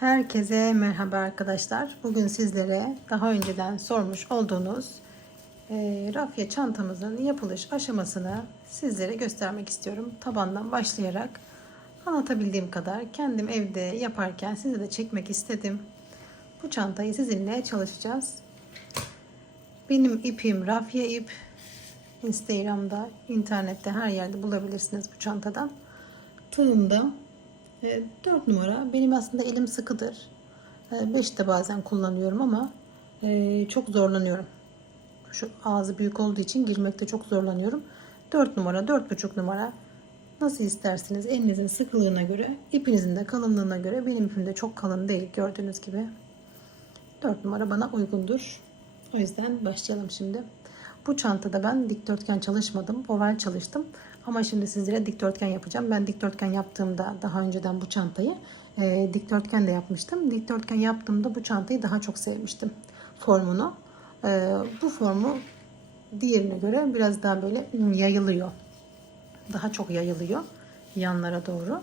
Herkese merhaba arkadaşlar. Bugün sizlere daha önceden sormuş olduğunuz e, rafya çantamızın yapılış aşamasını sizlere göstermek istiyorum. Tabandan başlayarak anlatabildiğim kadar kendim evde yaparken size de çekmek istedim. Bu çantayı sizinle çalışacağız. Benim ipim rafya ip. Instagram'da, internette her yerde bulabilirsiniz bu çantadan. Tulumda 4 numara. Benim aslında elim sıkıdır. 5 de bazen kullanıyorum ama e, çok zorlanıyorum. Şu ağzı büyük olduğu için girmekte çok zorlanıyorum. 4 numara, 4,5 numara. Nasıl isterseniz elinizin sıkılığına göre, ipinizin de kalınlığına göre. Benim ipim de çok kalın değil gördüğünüz gibi. 4 numara bana uygundur. O yüzden başlayalım şimdi. Bu çantada ben dikdörtgen çalışmadım. Oval çalıştım. Ama şimdi sizlere dikdörtgen yapacağım. Ben dikdörtgen yaptığımda daha önceden bu çantayı e, dikdörtgen de yapmıştım. Dikdörtgen yaptığımda bu çantayı daha çok sevmiştim. Formunu. E, bu formu diğerine göre biraz daha böyle yayılıyor. Daha çok yayılıyor yanlara doğru.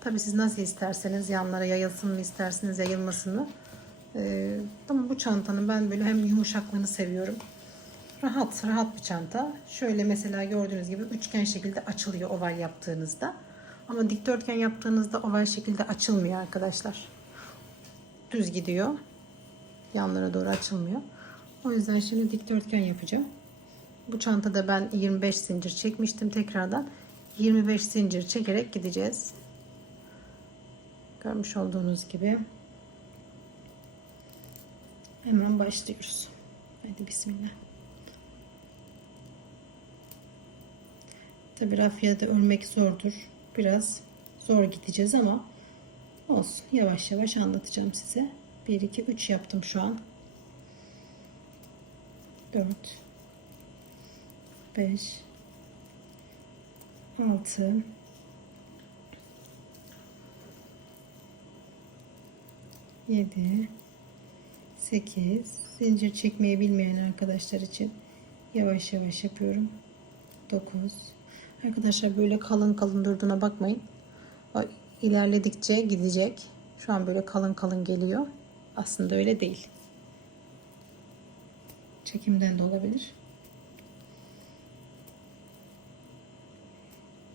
Tabi siz nasıl isterseniz yanlara yayılsın mı isterseniz yayılmasını. E, ama bu çantanın ben böyle hem yumuşaklığını seviyorum. Rahat, rahat bir çanta. Şöyle mesela gördüğünüz gibi üçgen şekilde açılıyor oval yaptığınızda. Ama dikdörtgen yaptığınızda oval şekilde açılmıyor arkadaşlar. Düz gidiyor. Yanlara doğru açılmıyor. O yüzden şimdi dikdörtgen yapacağım. Bu çantada ben 25 zincir çekmiştim tekrardan. 25 zincir çekerek gideceğiz. Görmüş olduğunuz gibi. Hemen başlıyoruz. Hadi bismillah. Tabi rafyada örmek zordur. Biraz zor gideceğiz ama olsun. Yavaş yavaş anlatacağım size. 1, 2, 3 yaptım şu an. 4 5 6 7 8 zincir çekmeyi bilmeyen arkadaşlar için yavaş yavaş yapıyorum. 9 Arkadaşlar böyle kalın kalın durduğuna bakmayın. O ilerledikçe gidecek. Şu an böyle kalın kalın geliyor. Aslında öyle değil. Çekimden de olabilir.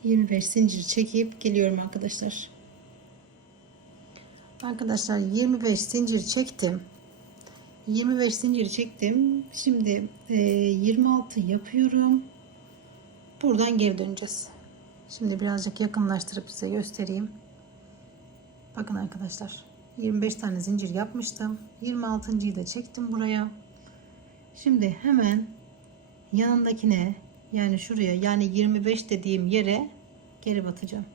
25 zincir çekip geliyorum arkadaşlar. Arkadaşlar 25 zincir çektim. 25 zincir çektim. Şimdi e, 26 yapıyorum. Buradan geri döneceğiz. Şimdi birazcık yakınlaştırıp size göstereyim. Bakın arkadaşlar. 25 tane zincir yapmıştım. 26.yı da çektim buraya. Şimdi hemen yanındakine yani şuraya yani 25 dediğim yere geri batacağım.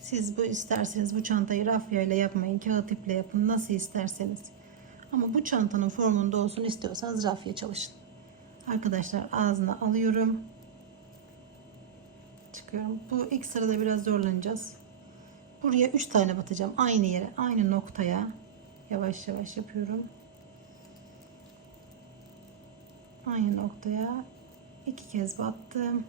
Siz bu isterseniz bu çantayı rafya ile yapmayın, kağıt iple yapın nasıl isterseniz. Ama bu çantanın formunda olsun istiyorsanız rafya çalışın. Arkadaşlar ağzına alıyorum. Çıkıyorum. Bu ilk sırada biraz zorlanacağız. Buraya 3 tane batacağım. Aynı yere, aynı noktaya. Yavaş yavaş yapıyorum. Aynı noktaya iki kez battım.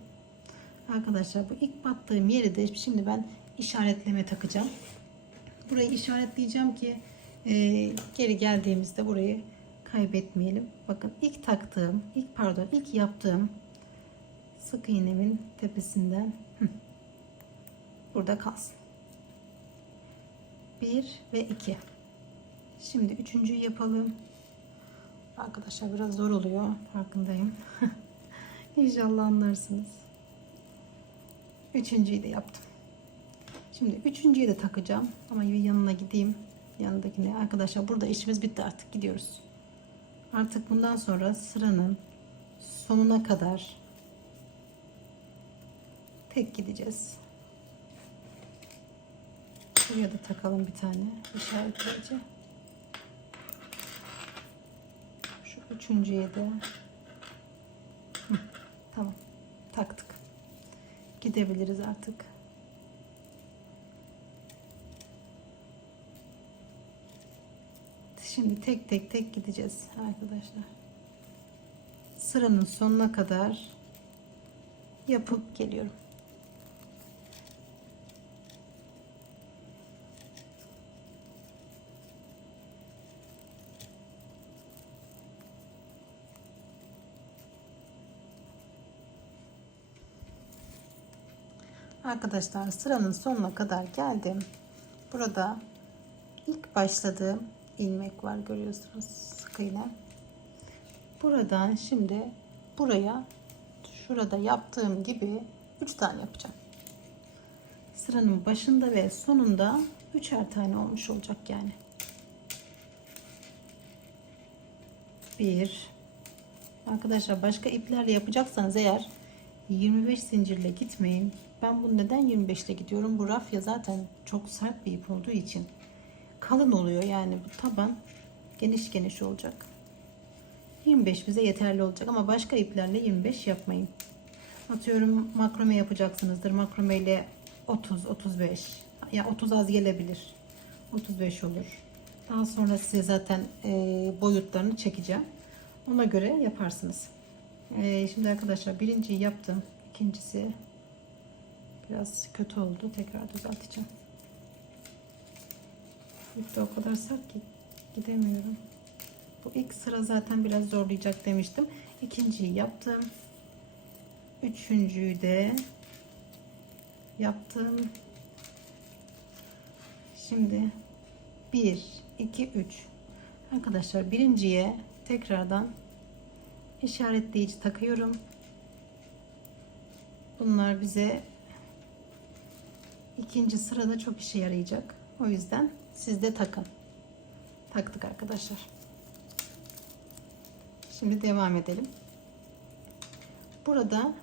Arkadaşlar bu ilk battığım yeri de şimdi ben işaretleme takacağım. Burayı işaretleyeceğim ki e, geri geldiğimizde burayı kaybetmeyelim. Bakın ilk taktığım, ilk pardon ilk yaptığım sık iğnemin tepesinden burada kalsın. 1 ve 2. Şimdi üçüncüyü yapalım. Arkadaşlar biraz zor oluyor. Farkındayım. İnşallah anlarsınız. Üçüncüyü de yaptım. Şimdi üçüncüyü de takacağım. Ama yanına gideyim. Yanındakine. Arkadaşlar burada işimiz bitti artık. Gidiyoruz. Artık bundan sonra sıranın sonuna kadar tek gideceğiz. Buraya da takalım bir tane işaretleyici. Şu üçüncüye de Hı, tamam taktık. Gidebiliriz artık. Şimdi tek tek tek gideceğiz arkadaşlar. Sıranın sonuna kadar yapıp geliyorum. Arkadaşlar sıranın sonuna kadar geldim. Burada ilk başladığım ilmek var görüyorsunuz sık iğne. Buradan şimdi buraya şurada yaptığım gibi 3 tane yapacağım. Sıranın başında ve sonunda üçer tane olmuş olacak yani. Bir. Arkadaşlar başka iplerle yapacaksanız eğer 25 zincirle gitmeyin. Ben bunu neden 25 ile gidiyorum? Bu rafya zaten çok sert bir ip olduğu için kalın oluyor yani bu taban geniş geniş olacak. 25 bize yeterli olacak ama başka iplerle 25 yapmayın. Atıyorum makrome yapacaksınızdır. Makrome ile 30 35 ya 30 az gelebilir. 35 olur. Daha sonra size zaten e, boyutlarını çekeceğim. Ona göre yaparsınız. E, şimdi arkadaşlar birinciyi yaptım. İkincisi biraz kötü oldu. Tekrar düzelteceğim. İp de o kadar sert ki gidemiyorum. Bu ilk sıra zaten biraz zorlayacak demiştim. İkinciyi yaptım. Üçüncüyü de yaptım. Şimdi 1, 2, 3. Arkadaşlar birinciye tekrardan işaretleyici takıyorum. Bunlar bize ikinci sırada çok işe yarayacak. O yüzden siz de takın. Taktık arkadaşlar. Şimdi devam edelim. Burada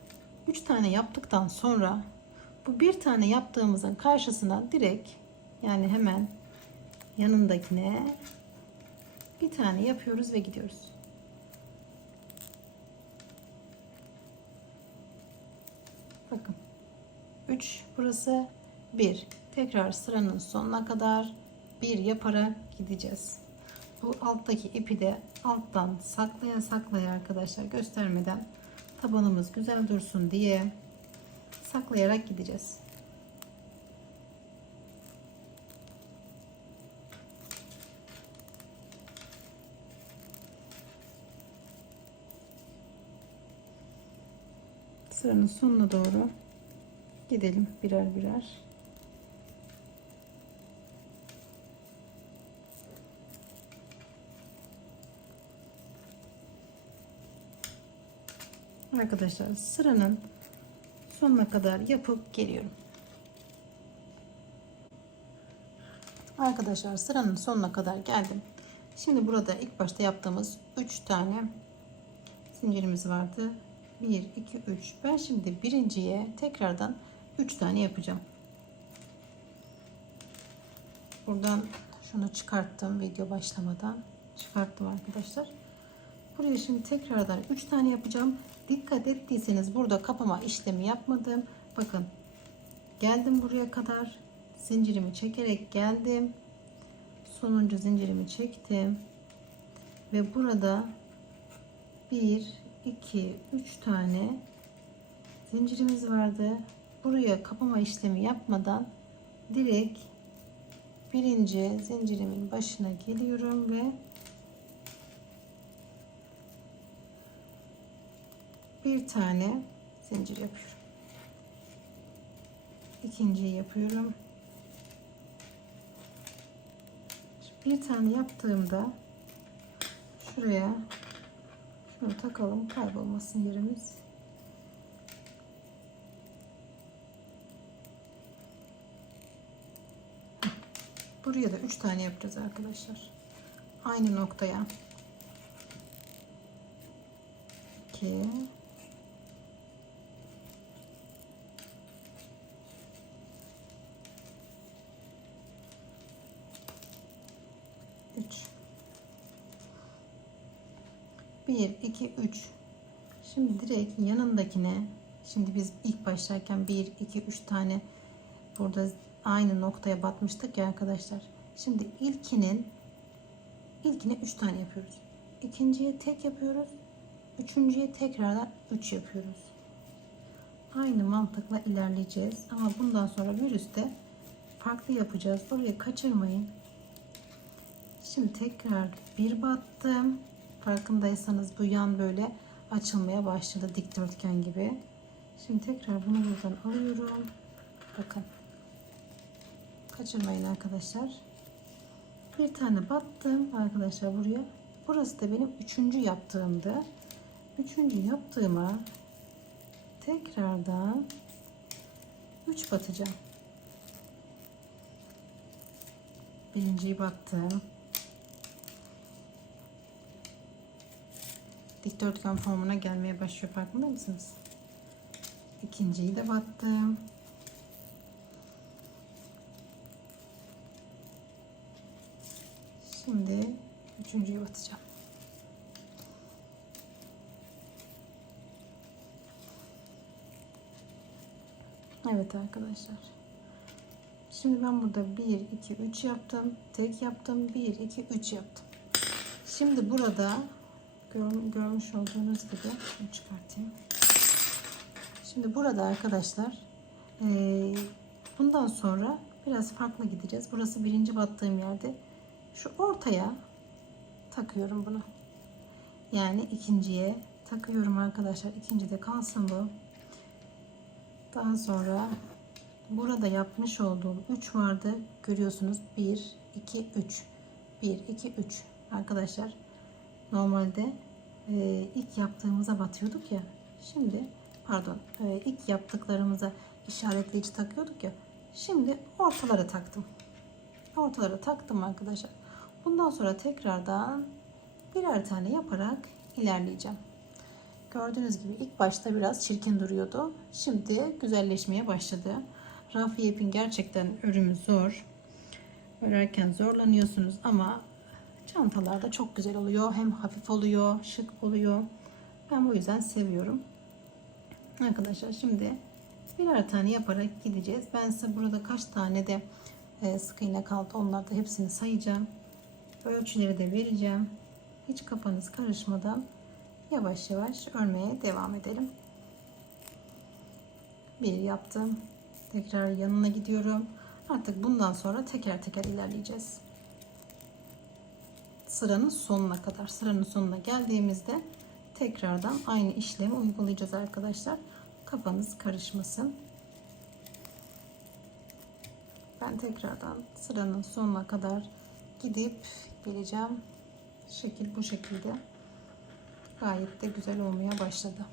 3 tane yaptıktan sonra bu bir tane yaptığımızın karşısına direkt yani hemen yanındakine bir tane yapıyoruz ve gidiyoruz. Bakın. 3 burası 1. Tekrar sıranın sonuna kadar bir yaparak gideceğiz. Bu alttaki ipi de alttan saklaya saklaya arkadaşlar göstermeden tabanımız güzel dursun diye saklayarak gideceğiz. Sıranın sonuna doğru gidelim birer birer. Arkadaşlar sıranın sonuna kadar yapıp geliyorum. Arkadaşlar sıranın sonuna kadar geldim. Şimdi burada ilk başta yaptığımız 3 tane zincirimiz vardı. 1, 2, 3. Ben şimdi birinciye tekrardan 3 tane yapacağım. Buradan şunu çıkarttım video başlamadan. Çıkarttım arkadaşlar. Buraya şimdi tekrardan 3 tane yapacağım. Dikkat ettiyseniz burada kapama işlemi yapmadım. Bakın geldim buraya kadar zincirimi çekerek geldim. Sonuncu zincirimi çektim. Ve burada 1 2 3 tane zincirimiz vardı. Buraya kapama işlemi yapmadan direkt birinci zincirimin başına geliyorum ve bir tane zincir yapıyorum. İkinciyi yapıyorum. Bir tane yaptığımda şuraya şunu takalım kaybolmasın yerimiz. Buraya da 3 tane yapacağız arkadaşlar. Aynı noktaya. 2 3 1 2 3 Şimdi direkt yanındakine şimdi biz ilk başlarken 1 2 3 tane burada aynı noktaya batmıştık ya arkadaşlar. Şimdi ilkinin ilkine 3 tane yapıyoruz. İkinciye tek yapıyoruz. Üçüncüye tekrardan 3 yapıyoruz. Aynı mantıkla ilerleyeceğiz. Ama bundan sonra bir üstte farklı yapacağız. Orayı kaçırmayın. Şimdi tekrar bir battım. Farkındaysanız bu yan böyle açılmaya başladı dikdörtgen gibi. Şimdi tekrar bunu buradan alıyorum. Bakın. Kaçırmayın arkadaşlar. Bir tane battım arkadaşlar buraya. Burası da benim üçüncü yaptığımdı. Üçüncü yaptığıma tekrardan 3 batacağım. Birinciyi battım. Dikdörtgen formuna gelmeye başlıyor farkında mısınız? İkinciyi de battım. Şimdi üçüncüyü batacağım. Evet arkadaşlar. Şimdi ben burada 1, 2, 3 yaptım. Tek yaptım. 1, 2, 3 yaptım. Şimdi burada görmüş olduğunuz gibi çıkartayım. Şimdi burada arkadaşlar eee, bundan sonra biraz farklı gideceğiz. Burası birinci battığım yerde. Şu ortaya takıyorum bunu. Yani ikinciye takıyorum arkadaşlar. İkincide kalsın bu. Daha sonra burada yapmış olduğum 3 vardı. Görüyorsunuz 1, 2, 3. 1, 2, 3. Arkadaşlar normalde e, ilk yaptığımıza batıyorduk ya. Şimdi pardon e, ilk yaptıklarımıza işaretleyici takıyorduk ya. Şimdi ortalara taktım. Ortalara taktım arkadaşlar. Bundan sonra tekrardan birer tane yaparak ilerleyeceğim. Gördüğünüz gibi ilk başta biraz çirkin duruyordu. Şimdi güzelleşmeye başladı. Rafiye ipin gerçekten örümü zor. Örerken zorlanıyorsunuz ama çantalarda çok güzel oluyor. Hem hafif oluyor, şık oluyor. Ben bu yüzden seviyorum. Arkadaşlar şimdi birer tane yaparak gideceğiz. Ben size burada kaç tane de e, sık iğne kaldı. Onları da hepsini sayacağım. Ölçüleri de vereceğim. Hiç kafanız karışmadan yavaş yavaş örmeye devam edelim. Bir yaptım. Tekrar yanına gidiyorum. Artık bundan sonra teker teker ilerleyeceğiz. Sıranın sonuna kadar. Sıranın sonuna geldiğimizde tekrardan aynı işlemi uygulayacağız arkadaşlar. Kafanız karışmasın. Ben tekrardan sıranın sonuna kadar gidip geleceğim. Şekil bu şekilde gayet de güzel olmaya başladı.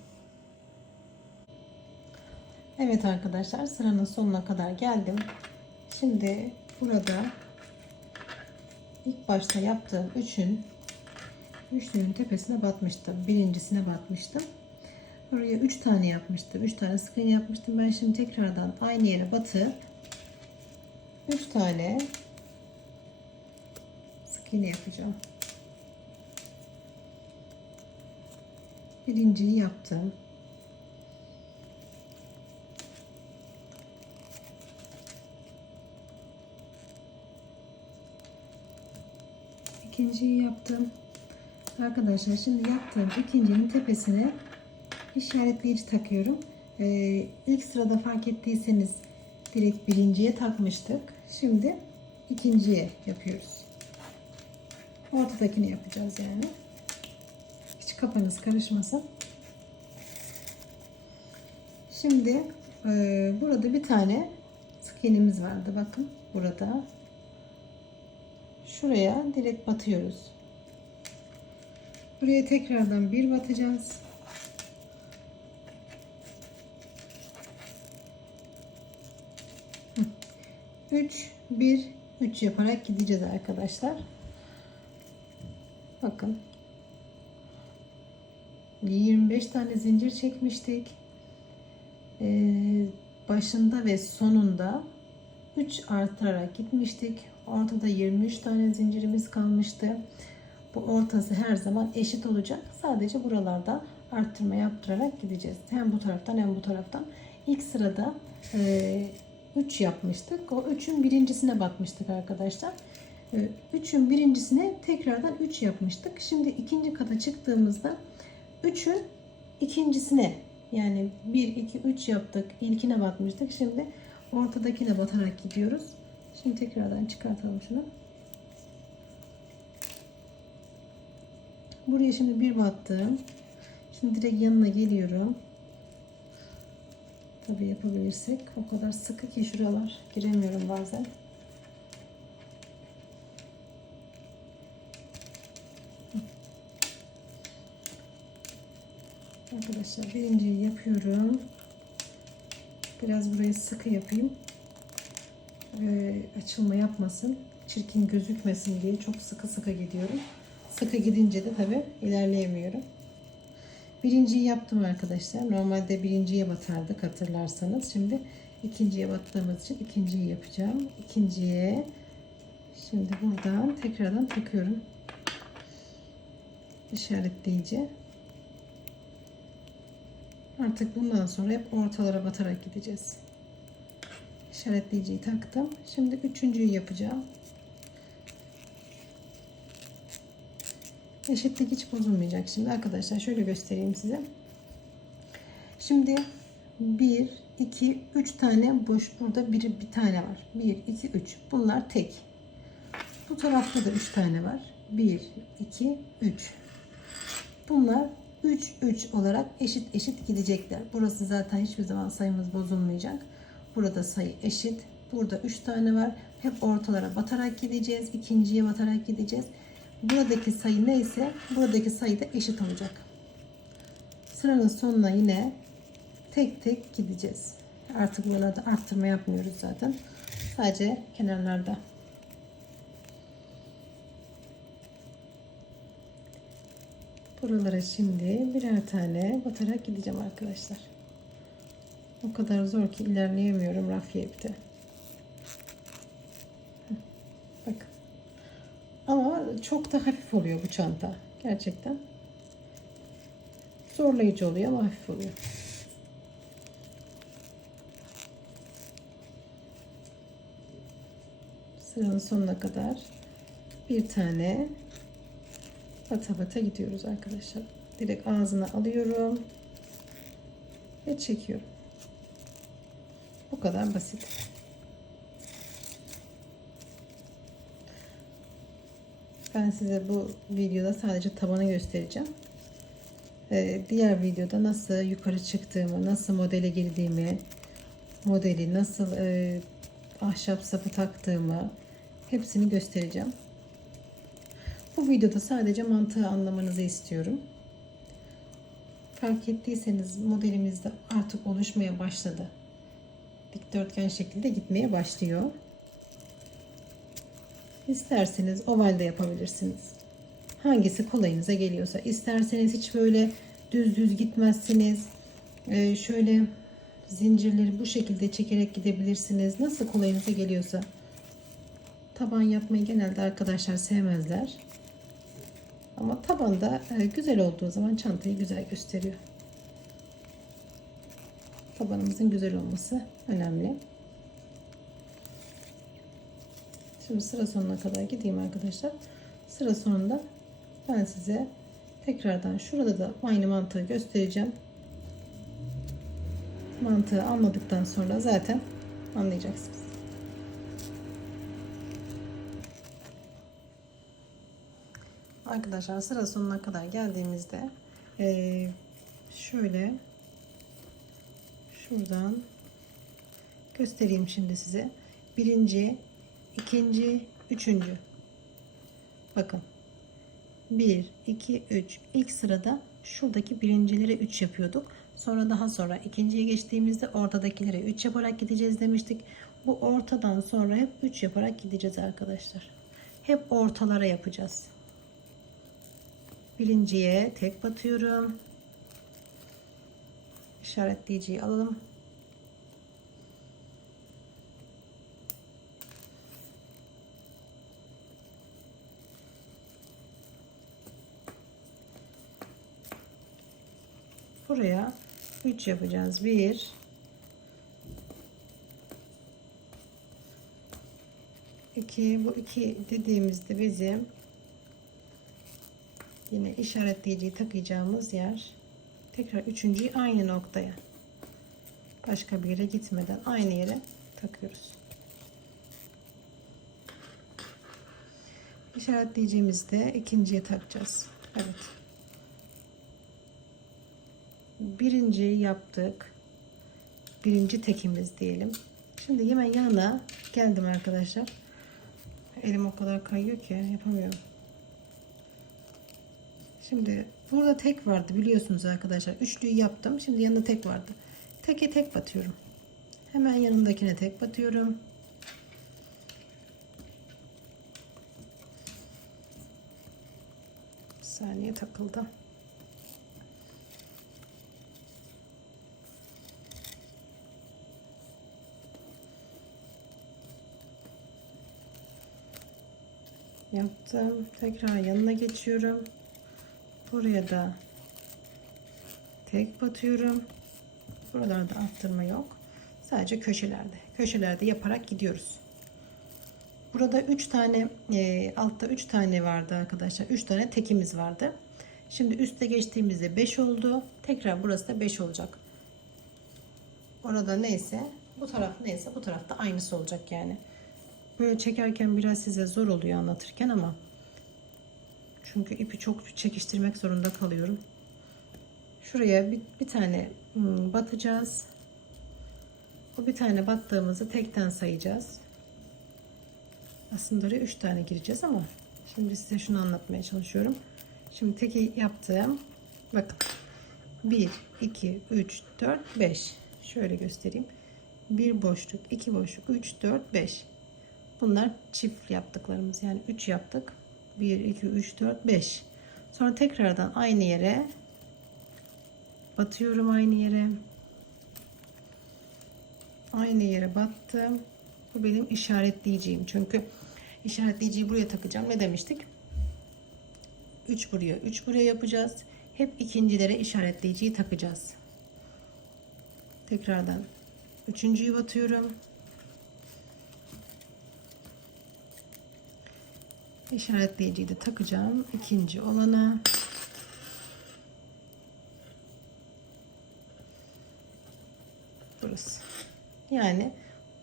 Evet arkadaşlar sıranın sonuna kadar geldim. Şimdi burada ilk başta yaptığım üçün üçlünün tepesine batmıştım. Birincisine batmıştım. Oraya üç tane yapmıştım. Üç tane sık iğne yapmıştım. Ben şimdi tekrardan aynı yere batıp üç tane sık iğne yapacağım. Birinciyi yaptım. İkinciyi yaptım. Arkadaşlar şimdi yaptığım ikincinin tepesine işaretleyici takıyorum. Ee, ilk sırada fark ettiyseniz direkt birinciye takmıştık. Şimdi ikinciye yapıyoruz. Ortadakini yapacağız yani. Hiç kafanız karışmasın. Şimdi e, burada bir tane sık iğnemiz vardı. Bakın burada. Şuraya direkt batıyoruz. Buraya tekrardan bir batacağız. 3 1 3 yaparak gideceğiz arkadaşlar. Bakın 25 tane zincir çekmiştik. Ee, başında ve sonunda 3 artırarak gitmiştik. Ortada 23 tane zincirimiz kalmıştı. Bu ortası her zaman eşit olacak. Sadece buralarda arttırma yaptırarak gideceğiz. Hem bu taraftan hem bu taraftan. İlk sırada 3 yapmıştık. O 3'ün birincisine batmıştık arkadaşlar. 3'ün birincisine tekrardan 3 yapmıştık. Şimdi ikinci kata çıktığımızda 3'ün ikincisine yani 1, 2, 3 yaptık. İlkine batmıştık. Şimdi ortadakine batarak gidiyoruz. Şimdi tekrardan çıkartalım şunu. Buraya şimdi bir battım. Şimdi direkt yanına geliyorum. Tabii yapabilirsek o kadar sıkı ki şuralar giremiyorum bazen. Arkadaşlar birinciyi yapıyorum. Biraz burayı sıkı yapayım. Ee, açılma yapmasın. Çirkin gözükmesin diye çok sıkı sıkı gidiyorum. Sıkı gidince de tabi ilerleyemiyorum. Birinciyi yaptım arkadaşlar. Normalde birinciye batardık hatırlarsanız. Şimdi ikinciye battığımız için ikinciyi yapacağım. İkinciye şimdi buradan tekrardan takıyorum. İşaretleyici. Artık bundan sonra hep ortalara batarak gideceğiz. İşaretleyiciyi taktım. Şimdi üçüncüyü yapacağım. Eşitlik hiç bozulmayacak. Şimdi arkadaşlar şöyle göstereyim size. Şimdi 1, 2, 3 tane boş. Burada bir, bir tane var. 1, 2, 3. Bunlar tek. Bu tarafta da 3 tane var. 1, 2, 3. Bunlar 3, 3 olarak eşit eşit gidecekler. Burası zaten hiçbir zaman sayımız bozulmayacak. Burada sayı eşit. Burada 3 tane var. Hep ortalara batarak gideceğiz. İkinciye batarak gideceğiz. Buradaki sayı neyse buradaki sayı da eşit olacak. Sıranın sonuna yine tek tek gideceğiz. Artık buralarda arttırma yapmıyoruz zaten. Sadece kenarlarda. Buralara şimdi birer tane batarak gideceğim arkadaşlar. O kadar zor ki ilerleyemiyorum rafya ipte. Bakın. Ama çok da hafif oluyor bu çanta. Gerçekten. Zorlayıcı oluyor ama hafif oluyor. Sıranın sonuna kadar bir tane bata bata gidiyoruz arkadaşlar. Direkt ağzına alıyorum ve çekiyorum. Bu kadar basit. Ben size bu videoda sadece tabanı göstereceğim. Ee, diğer videoda nasıl yukarı çıktığımı, nasıl modele girdiğimi, modeli nasıl e, ahşap sapı taktığımı hepsini göstereceğim. Bu videoda sadece mantığı anlamanızı istiyorum. Fark ettiyseniz modelimiz de artık oluşmaya başladı. Dikdörtgen şekilde gitmeye başlıyor. İsterseniz ovalde yapabilirsiniz. Hangisi kolayınıza geliyorsa. İsterseniz hiç böyle düz düz gitmezsiniz. Ee, şöyle zincirleri bu şekilde çekerek gidebilirsiniz. Nasıl kolayınıza geliyorsa. Taban yapmayı genelde arkadaşlar sevmezler. Ama tabanda e, güzel olduğu zaman çantayı güzel gösteriyor. Tabanımızın güzel olması önemli. Şimdi sıra sonuna kadar gideyim arkadaşlar. Sıra sonunda ben size tekrardan şurada da aynı mantığı göstereceğim. Mantığı anladıktan sonra zaten anlayacaksınız. Arkadaşlar sıra sonuna kadar geldiğimizde eee, şöyle şuradan göstereyim şimdi size. Birinci, ikinci, üçüncü. Bakın. 1, 2, 3. İlk sırada şuradaki birincilere 3 yapıyorduk. Sonra daha sonra ikinciye geçtiğimizde ortadakilere 3 yaparak gideceğiz demiştik. Bu ortadan sonra hep 3 yaparak gideceğiz arkadaşlar. Hep ortalara yapacağız. Birinciye tek batıyorum. İşaretleyiciyi alalım. Buraya 3 yapacağız. 1 2 bu 2 dediğimizde bizim yine işaretleyiciyi takacağımız yer tekrar üçüncüyü aynı noktaya başka bir yere gitmeden aynı yere takıyoruz. İşaretleyicimizi ikinciye takacağız. Evet. Birinciyi yaptık. birinci tekimiz diyelim. Şimdi hemen yanına geldim arkadaşlar. Elim o kadar kayıyor ki yapamıyorum. Şimdi burada tek vardı biliyorsunuz arkadaşlar. Üçlüyü yaptım. Şimdi yanında tek vardı. Teke tek batıyorum. Hemen yanındakine tek batıyorum. Bir saniye takıldı. Yaptım. Tekrar yanına geçiyorum. Buraya da tek batıyorum. Buralarda arttırma yok. Sadece köşelerde. Köşelerde yaparak gidiyoruz. Burada 3 tane e, altta 3 tane vardı arkadaşlar. 3 tane tekimiz vardı. Şimdi üste geçtiğimizde 5 oldu. Tekrar burası da 5 olacak. Orada neyse bu taraf neyse bu tarafta aynısı olacak yani. Böyle çekerken biraz size zor oluyor anlatırken ama çünkü ipi çok çekiştirmek zorunda kalıyorum. Şuraya bir, bir tane hmm, batacağız. O bir tane battığımızı tekten sayacağız. Aslında oraya 3 tane gireceğiz ama şimdi size şunu anlatmaya çalışıyorum. Şimdi teki yaptığım bakın 1 2 3 4 5 şöyle göstereyim. Bir boşluk, iki boşluk, 3 4 5. Bunlar çift yaptıklarımız. Yani 3 yaptık. 1 2 3 4 5. Sonra tekrardan aynı yere batıyorum aynı yere. Aynı yere battım. Bu benim işaretleyeceğim. Çünkü işaretleyiciyi buraya takacağım. Ne demiştik? 3 buraya, 3 buraya yapacağız. Hep ikincilere işaretleyiciyi takacağız. Tekrardan üçüncüyü batıyorum. İşaretleyiciyi de takacağım. ikinci olana. Burası. Yani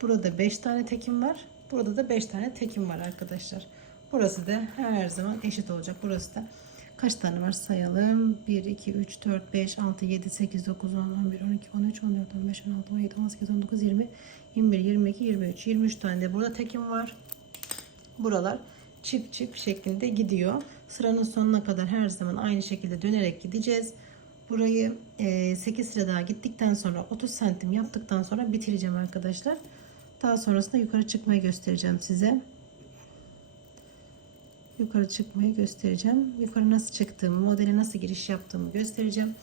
burada 5 tane tekim var. Burada da 5 tane tekim var arkadaşlar. Burası da her zaman eşit olacak. Burası da kaç tane var sayalım. 1, 2, 3, 4, 5, 6, 7, 8, 9, 10, 11, 12, 13, 14, 15, 16, 17, 18, 19, 20, 21, 22, 23, 23 tane de burada tekim var. Buralar çift çift şeklinde gidiyor. Sıranın sonuna kadar her zaman aynı şekilde dönerek gideceğiz. Burayı 8 sıra daha gittikten sonra 30 santim yaptıktan sonra bitireceğim arkadaşlar. Daha sonrasında yukarı çıkmayı göstereceğim size. Yukarı çıkmayı göstereceğim. Yukarı nasıl çıktığımı, modele nasıl giriş yaptığımı göstereceğim.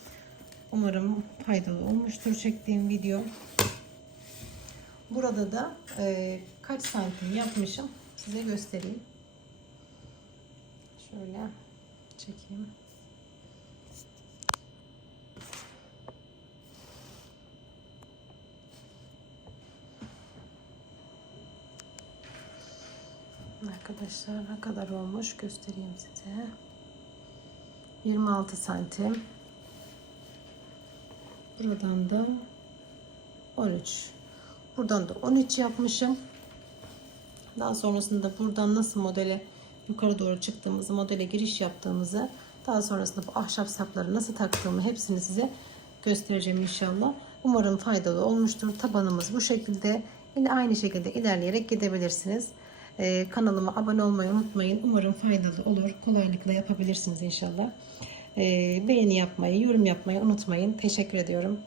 Umarım faydalı olmuştur çektiğim video. Burada da e, kaç santim yapmışım size göstereyim. Şöyle çekeyim. Arkadaşlar ne kadar olmuş göstereyim size. 26 santim. Buradan da 13. Buradan da 13 yapmışım. Daha sonrasında buradan nasıl modele yukarı doğru çıktığımızı, modele giriş yaptığımızı, daha sonrasında bu ahşap sapları nasıl taktığımı hepsini size göstereceğim inşallah. Umarım faydalı olmuştur. Tabanımız bu şekilde. Yine aynı şekilde ilerleyerek gidebilirsiniz. Ee, kanalıma abone olmayı unutmayın. Umarım faydalı olur. Kolaylıkla yapabilirsiniz inşallah. Ee, beğeni yapmayı, yorum yapmayı unutmayın. Teşekkür ediyorum.